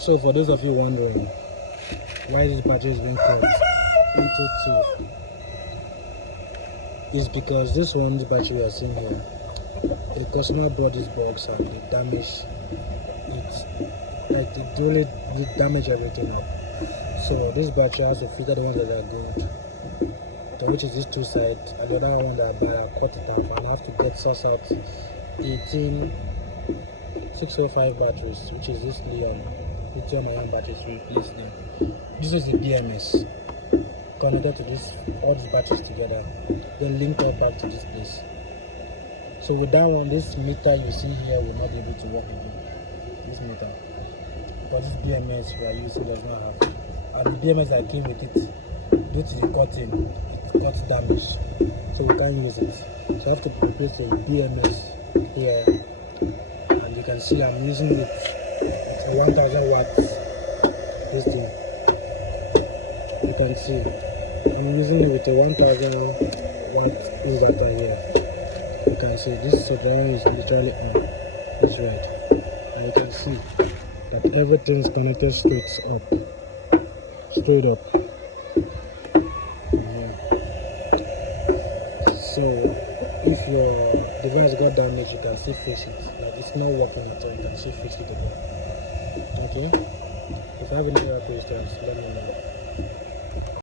So for those of you wondering why this battery is being cut into two, is because this one's battery we are seeing here, a customer brought this box and they damaged it, like it really did damage everything up. So this battery has to filter the ones that are good, which is these two sides, and the other one that are bad, I cut it off and I have to get source out 18 605 batteries, which is this lithium-ion batteries to replace them. This is the BMS connected to this, all these batteries together, then linked up back to this place. So with that one, this meter you see here will not be able to work again. This meter, because this BMS we are using does not have, and the BMS that came with it, due to the cutting, it got damaged, so we can't use it. So I have to replace the BMS here, and you can see I'm using it. It's a 1000 watts. This thing, you can see I'm using it with a 1000 watt inverter here. You can see this soldering is literally on. It's red, and you can see that everything is connected straight up. So if your device got damaged, you can still fix it. Like it's not working at all, you can still fix it again. Okay? If you have any other questions, let me know.